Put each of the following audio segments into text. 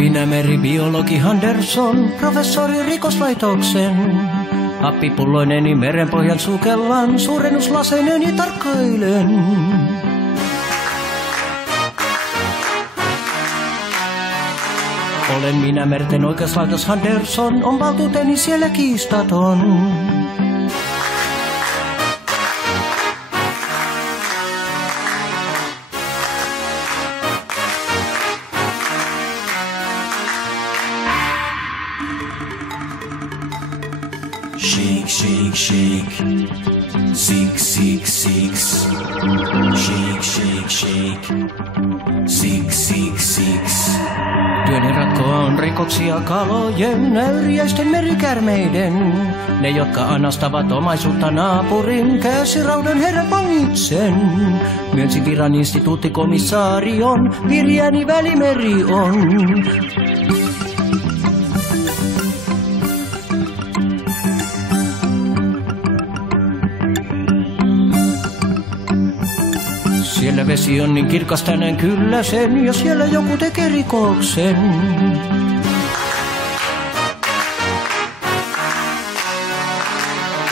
minä meribiologi Henderson, professori rikoslaitoksen. Happipulloineni merenpohjan sukellan, suurennuslaseineni tarkkailen. Olen minä merten oikeuslaitos Henderson, on valtuuteni siellä kiistaton. Shake, shake, shake. 666. Shake, shake, shake. 666. Työni ratkoa on rikoksia kalojen, nöyriäisten merikärmeiden. Ne, jotka anastavat omaisuutta naapurin, käsiraudan herran vangitsen. Myönsi viran instituuttikomissaarion, Virjäni Välimeri on. Siellä vesi on niin kirkas tänään kyllä sen, jos siellä joku tekee rikoksen.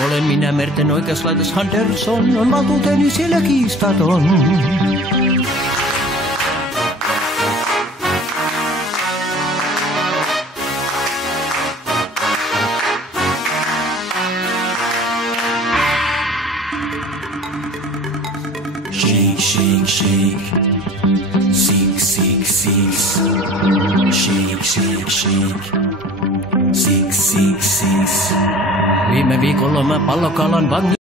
Olen minä merten oikeuslaitos Henderson, on valtuuteni siellä kiistaton. Shake, shake, shake. 666. Shake, shake, shake. 666. Viime viikolla mä pallokalan vangin.